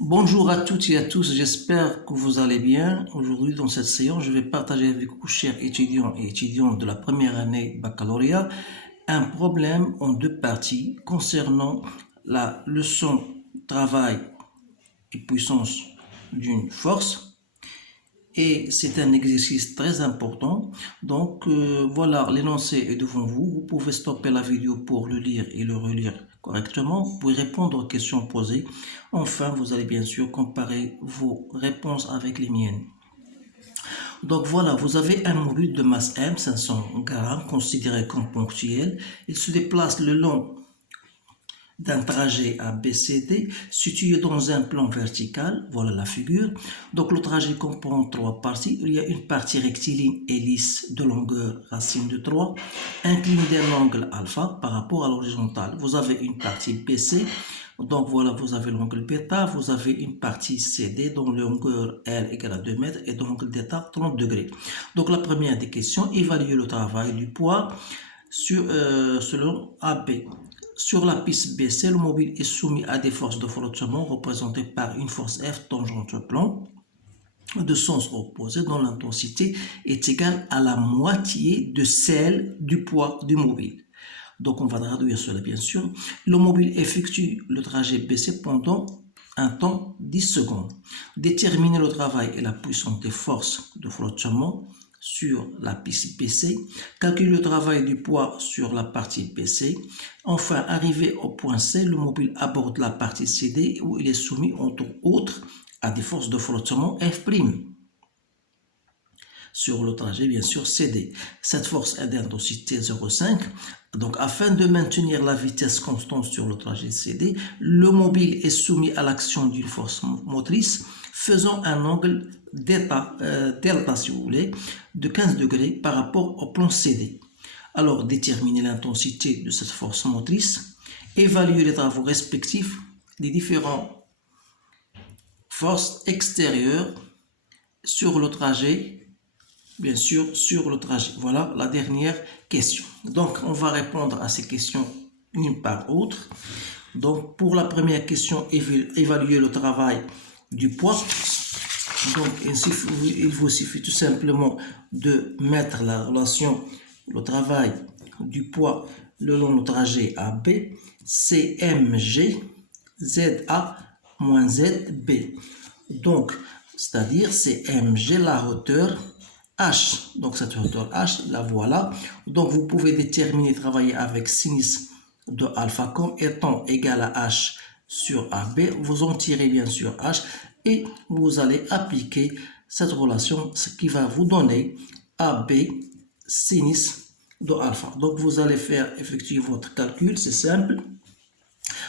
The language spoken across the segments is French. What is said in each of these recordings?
Bonjour à toutes et à tous, j'espère que vous allez bien. Aujourd'hui, dans cette séance, je vais partager avec vous, chers étudiants et étudiantes de la première année baccalauréat, un problème en deux parties concernant la leçon travail et puissance d'une force. Et c'est un exercice très important. Donc voilà, l'énoncé est devant vous. Vous pouvez stopper la vidéo pour le lire et le relire correctement. Vous pouvez répondre aux questions posées. Enfin, vous allez bien sûr comparer vos réponses avec les miennes. Donc voilà, vous avez un mobile de masse M, 500 grammes, considéré comme ponctuel. Il se déplace le long d'un trajet ABCD situé dans un plan vertical, voilà la figure. Donc le trajet comprend trois parties. Il y a une partie rectiligne et lisse de longueur racine de 3, inclinée d'un angle alpha par rapport à l'horizontale. Vous avez une partie BC, donc voilà, vous avez l'angle bêta, vous avez une partie CD dont la longueur L égale à 2 mètres et donc d'état 30 degrés. Donc la première des questions, évaluer le travail du poids selon AB. Sur la piste BC, le mobile est soumis à des forces de frottement représentées par une force F tangente au plan de sens opposé dont l'intensité est égale à la moitié de celle du poids du mobile. Donc on va traduire cela bien sûr. Le mobile effectue le trajet BC pendant un temps 10 secondes. Déterminer le travail et la puissance des forces de frottement sur la piste BC, calculer le travail du poids sur la partie BC. Enfin, arrivé au point C, le mobile aborde la partie CD où il est soumis entre autres à des forces de frottement F'. Sur le trajet, bien sûr, CD. Cette force est d'intensité 0,5. Donc, afin de maintenir la vitesse constante sur le trajet CD, le mobile est soumis à l'action d'une force motrice faisant un angle delta, si vous voulez, de 15 degrés par rapport au plan CD. Alors, déterminer l'intensité de cette force motrice, évaluer les travaux respectifs des différentes forces extérieures sur le trajet, bien sûr, sur le trajet. Voilà la dernière question. Donc, on va répondre à ces questions une par autre. Donc, pour la première question, évaluer le travail du poids. Donc, il vous suffit tout simplement de mettre la relation, le travail du poids le long du trajet AB, CMG, ZA moins ZB. Donc, c'est-à-dire CMG, la hauteur, H, donc cette hauteur H, la voilà. Donc vous pouvez déterminer, travailler avec sinus de alpha comme étant égal à H sur AB. Vous en tirez bien sûr H et vous allez appliquer cette relation, ce qui va vous donner AB sinus de alpha. Donc vous allez faire effectuer votre calcul, c'est simple.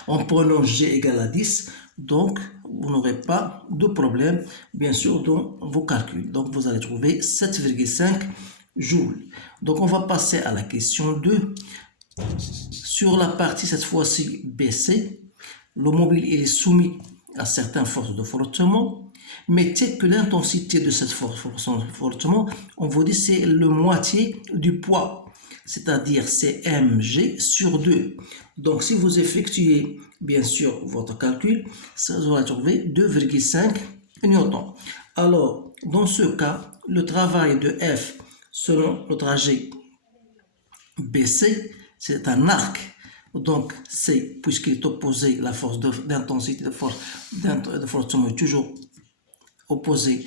En prenant G égale à 10, donc vous n'aurez pas de problème, bien sûr, dans vos calculs. Donc vous allez trouver 7,5 joules. Donc on va passer à la question 2. Sur la partie, cette fois-ci, BC, le mobile est soumis à certaines forces de frottement, mais tel que l'intensité de cette force de frottement, on vous dit c'est le moitié du poids, c'est-à-dire c'est mg sur 2. Donc si vous effectuez bien sûr votre calcul, ça va trouver 2,5 newtons. Alors dans ce cas, le travail de F selon le trajet BC, c'est un arc. Donc C, puisqu'il est opposé, la force d'intensité de force de frottement est toujours opposée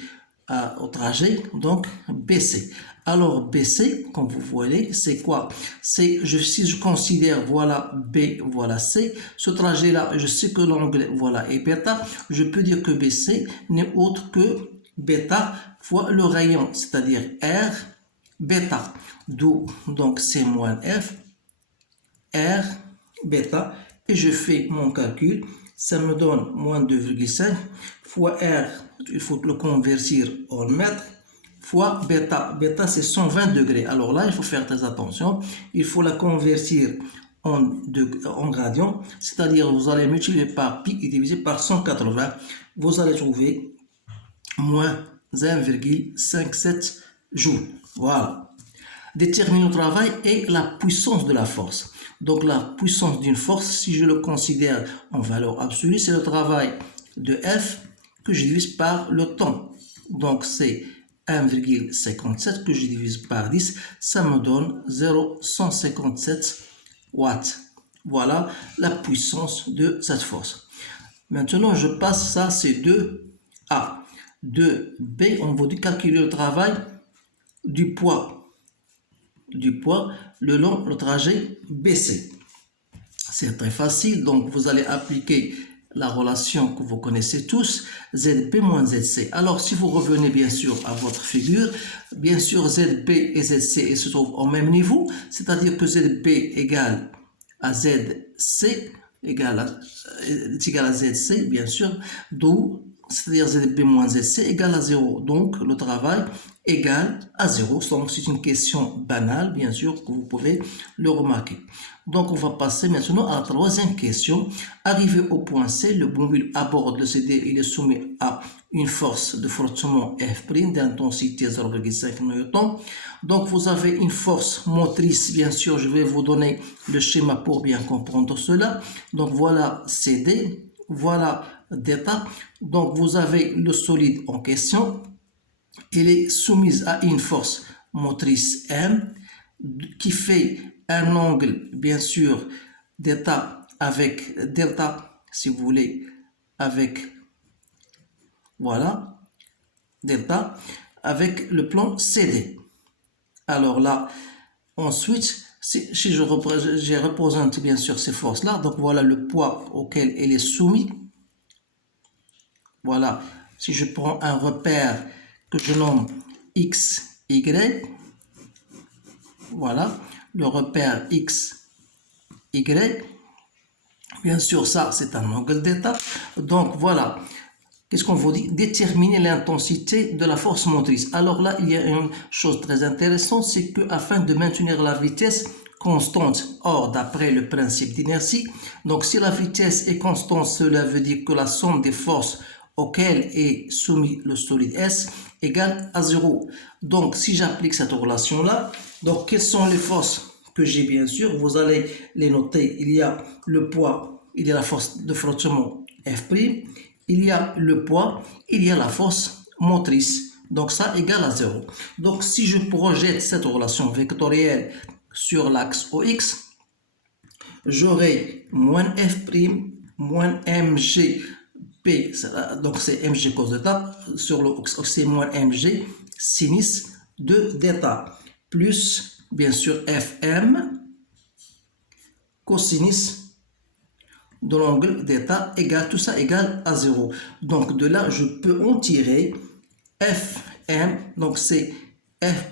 au trajet, donc BC. Alors BC, comme vous voyez, c'est quoi? Si je considère voilà B, voilà C, ce trajet-là, je sais que l'angle voilà est bêta, je peux dire que BC n'est autre que bêta fois le rayon, c'est-à-dire R bêta. D'où donc C moins F, R bêta, et je fais mon calcul, ça me donne moins 2,5 fois R, il faut le convertir en mètres, fois bêta. Bêta, c'est 120 degrés. Alors là, il faut faire très attention. Il faut la convertir en gradient, c'est-à-dire vous allez multiplier par pi et diviser par 180. Vous allez trouver moins 1,57 joules. Voilà. Détermine le travail et la puissance de la force. Donc la puissance d'une force, si je le considère en valeur absolue, c'est le travail de F que je divise par le temps. Donc, c'est 1,57 que je divise par 10, ça me donne 0,157 watts. Voilà la puissance de cette force. Maintenant, je passe ça, c'est 2A. 2B, on va calculer le travail du poids le long du trajet BC. C'est très facile, donc vous allez appliquer la relation que vous connaissez tous, ZP moins ZC. Alors, si vous revenez bien sûr à votre figure, bien sûr ZP et ZC se trouvent au même niveau, c'est-à-dire que ZP égale à ZC égale à ZC, bien sûr, d'où c'est-à-dire ZB moins ZC égale à 0. Donc, le travail égale à 0. Donc, c'est une question banale, bien sûr, que vous pouvez le remarquer. Donc, on va passer maintenant à la troisième question. Arrivé au point C, le mobile aborde le CD, il est soumis à une force de frottement F' d'intensité 0,5 N. Donc, vous avez une force motrice, bien sûr, je vais vous donner le schéma pour bien comprendre cela. Donc, voilà CD, voilà d'état. Donc, vous avez le solide en question. Il est soumis à une force motrice M qui fait un angle, bien sûr, d'état avec delta, si vous voulez, avec, voilà, delta, avec le plan CD. Alors là, ensuite, si je représente bien sûr ces forces-là, donc voilà le poids auquel elle est soumise. Voilà, si je prends un repère que je nomme X, Y, voilà, le repère X, Y, bien sûr ça c'est un angle d'état, donc voilà, qu'est-ce qu'on vous dit? Déterminer l'intensité de la force motrice. Alors là, il y a une chose très intéressante, c'est qu'afin de maintenir la vitesse constante, or d'après le principe d'inertie, donc si la vitesse est constante, cela veut dire que la somme des forces auquel est soumis le solide S égale à 0. Donc, si j'applique cette relation-là, donc quelles sont les forces que j'ai bien sûr? Vous allez les noter. Il y a le poids, il y a la force de frottement F', il y a le poids, il y a la force motrice. Donc, ça égale à 0. Donc, si je projette cette relation vectorielle sur l'axe OX, j'aurai moins F', moins mg, P, donc c'est mg cos d'état, sur le c'est moins mg sinus de d'état, plus bien sûr fm cosinus de l'angle d'état égale, tout ça égale à 0. Donc de là, je peux en tirer fm, donc c'est f'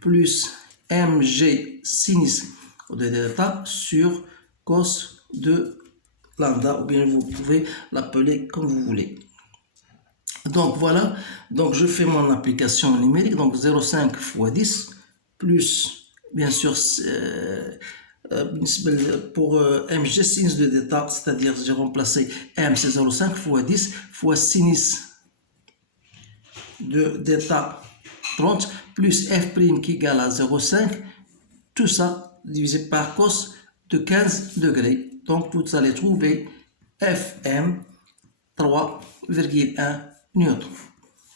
plus mg sinus de d'état sur cos de lambda, ou bien vous pouvez l'appeler comme vous voulez. Donc voilà, donc je fais mon application numérique, donc 0,5 fois 10 plus bien sûr pour mg sinus de d'état, c'est-à-dire j'ai remplacé m c'est 0,5 fois 10 fois sinus de d'état 30 plus f' qui égale à 0,5, tout ça divisé par cos de 15 degrés. Donc, vous allez trouver Fm 3,1 newton.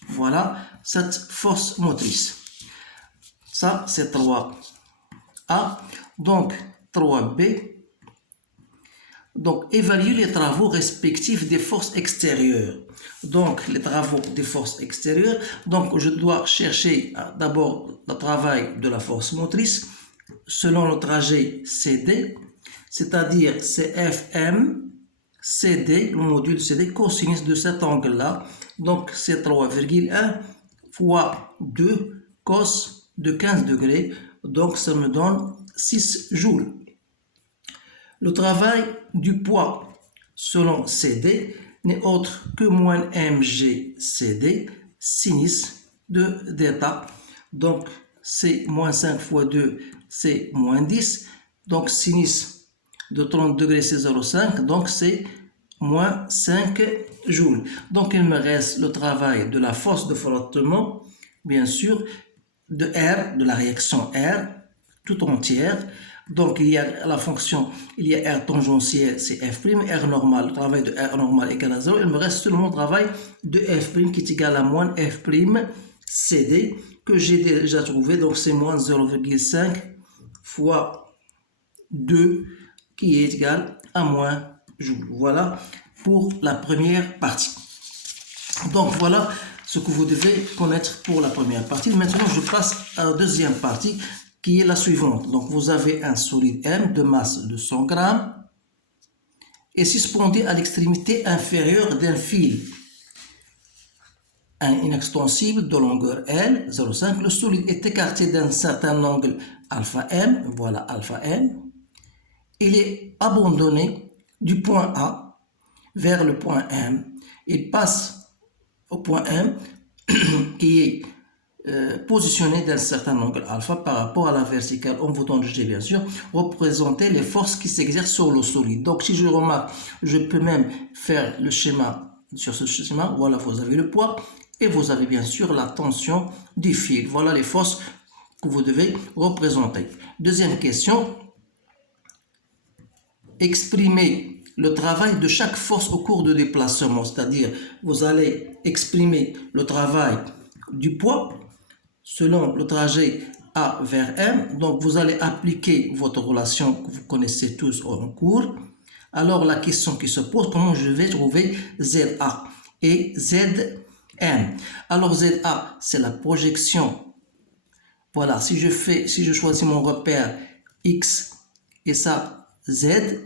Voilà cette force motrice. Ça, c'est 3A. Donc, 3B. Donc, évaluer les travaux respectifs des forces extérieures. Donc, les travaux des forces extérieures. Donc, je dois chercher d'abord le travail de la force motrice selon le trajet CD. C'est-à-dire c'est Fm CD, le module CD, cosinus de cet angle-là. Donc c'est 3,1 fois 2 cos de 15 degrés. Donc ça me donne 6 joules. Le travail du poids selon CD n'est autre que moins mg CD sinus de d'état. Donc c'est moins 5 fois 2, c'est moins 10. Donc sinus de 30 degrés, c'est 0,5, donc c'est moins 5 joules. Donc il me reste le travail de la force de frottement, bien sûr, de R, de la réaction R, tout entière. Donc, il y a la fonction, il y a R tangentiel, c'est F', R normal, le travail de R normal égale à 0. Il me reste seulement le travail de F' qui est égal à moins F' CD, que j'ai déjà trouvé. Donc, c'est moins 0,5 fois 2, qui est égal à moins joule. Voilà pour la première partie. Donc, voilà ce que vous devez connaître pour la première partie. Maintenant, je passe à la deuxième partie, qui est la suivante. Donc, vous avez un solide M de masse de 100 grammes et suspendu à l'extrémité inférieure d'un fil inextensible de longueur L, 0,5. Le solide est écarté d'un certain angle alpha M, voilà alpha M. Il est abandonné du point A vers le point M. Il passe au point M qui est positionné d'un certain angle alpha par rapport à la verticale. On vous donne, bien sûr, représenter les forces qui s'exercent sur le solide. Donc, si je remarque, je peux même faire le schéma sur ce schéma. Voilà, vous avez le poids et vous avez bien sûr la tension du fil. Voilà les forces que vous devez représenter. Deuxième question. Exprimer le travail de chaque force au cours de déplacement, c'est-à-dire vous allez exprimer le travail du poids selon le trajet A vers M. Donc vous allez appliquer votre relation que vous connaissez tous en cours. Alors la question qui se pose, comment je vais trouver ZA et ZM? Alors ZA, c'est la projection. Voilà, si je choisis mon repère X et ça Z,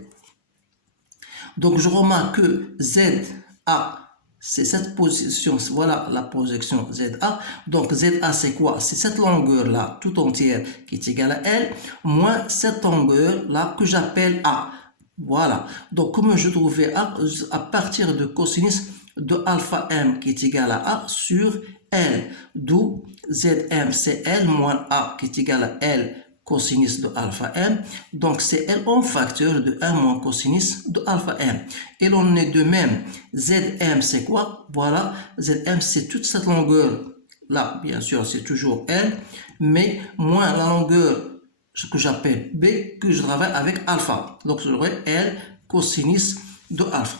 donc je remarque que ZA, c'est cette position, voilà la projection ZA. Donc ZA, c'est quoi? C'est cette longueur-là, tout entière, qui est égale à L, moins cette longueur-là que j'appelle A. Voilà. Donc, comment je trouvais A? À partir de cosinus de alpha M qui est égal à A sur L. D'où ZM, c'est L moins A qui est égal à L cosinus de alpha M. Donc, c'est L en facteur de 1 moins cosinus de alpha M. Et l'on est de même. ZM, c'est quoi? Voilà. ZM, c'est toute cette longueur. Là, bien sûr, c'est toujours L, mais moins la longueur, ce que j'appelle B, que je travaille avec alpha. Donc, j'aurai L cosinus de alpha.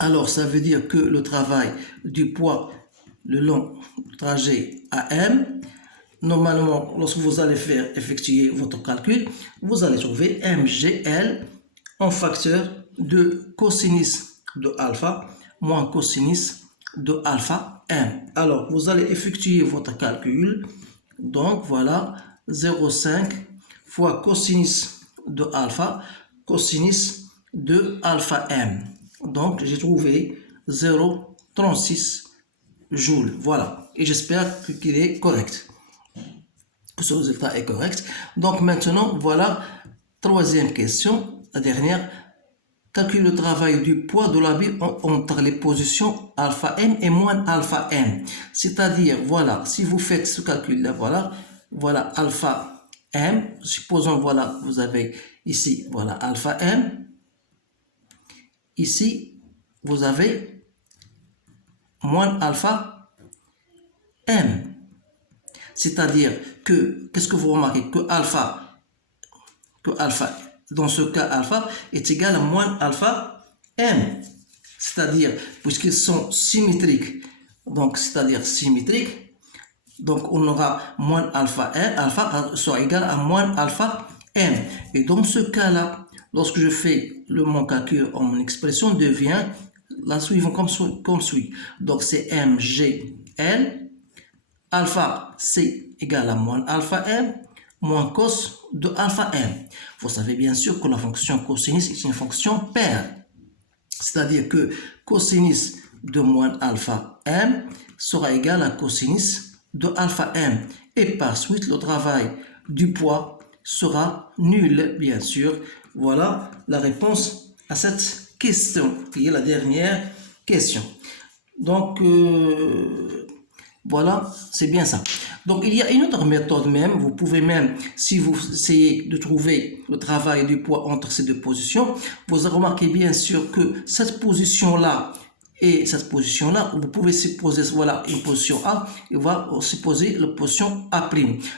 Alors, ça veut dire que le travail du poids le long trajet AM, normalement, lorsque vous allez effectuer votre calcul, vous allez trouver MGL en facteur de cosinus de alpha moins cosinus de alpha M. Alors, vous allez effectuer votre calcul. Donc, voilà, 0,5 fois cosinus de alpha, cosinus de alpha M. Donc, j'ai trouvé 0,36 joules. Voilà. Et j'espère qu'il est correct. Que ce résultat est correct. Donc, maintenant, voilà, troisième question, la dernière. Calcule le travail du poids de la bille entre les positions alpha M et moins alpha M. C'est-à-dire, voilà, si vous faites ce calcul-là, voilà alpha M. Supposons, voilà, vous avez ici, voilà, alpha M. Ici, vous avez moins alpha M. C'est-à-dire que, qu'est-ce que vous remarquez? Que alpha, dans ce cas, alpha est égal à moins alpha M. C'est-à-dire, puisqu'ils sont symétriques, donc c'est-à-dire symétriques, donc on aura moins alpha M, alpha sera égal à moins alpha M. Et dans ce cas-là, lorsque je fais mon calcul en expression, devient la suivante comme suit. Donc c'est MGL, alpha c'est égal à moins alpha M, moins cos de alpha M. Vous savez bien sûr que la fonction cosinus est une fonction paire. C'est-à-dire que cosinus de moins alpha M sera égal à cosinus de alpha M. Et par suite, le travail du poids sera nul, bien sûr. Voilà la réponse à cette question, qui est la dernière question. Donc, voilà, c'est bien ça. Donc, il y a une autre méthode même. Vous pouvez même, si vous essayez de trouver le travail du poids entre ces deux positions, vous remarquez bien sûr que cette position-là et cette position-là, vous pouvez supposer, voilà, une position A, et on va supposer la position A'.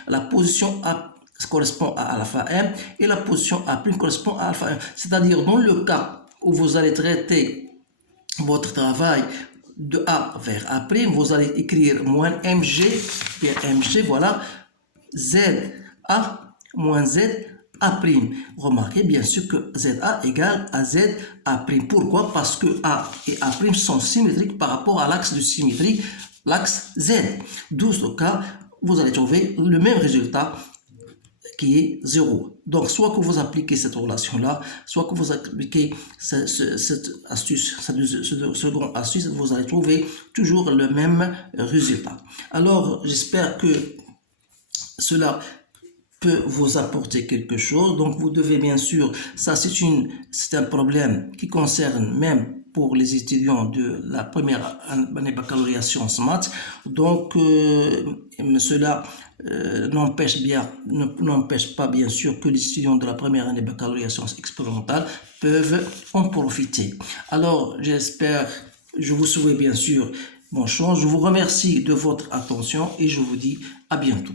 La position A, correspond à alpha M et la position A' correspond à alpha M. C'est-à-dire, dans le cas où vous allez traiter votre travail de A vers A', vous allez écrire moins MG, bien MG, voilà, ZA moins ZA'. Remarquez bien sûr que ZA égale à ZA'. Pourquoi? Parce que A et A' sont symétriques par rapport à l'axe de symétrie, l'axe Z. Dans ce cas, vous allez trouver le même résultat qui est 0. Donc, soit que vous appliquez cette relation-là, soit que vous appliquez cette astuce, cette seconde astuce, vous allez trouver toujours le même résultat. Alors, j'espère que cela peut vous apporter quelque chose. Donc, vous devez bien sûr, ça c'est un problème qui concerne même pour les étudiants de la première année baccalauréat sciences maths. Donc, cela n'empêche pas bien sûr que les étudiants de la première année baccalauréat sciences expérimentales peuvent en profiter. Alors, je vous souhaite bien sûr bonne chance. Je vous remercie de votre attention et je vous dis à bientôt.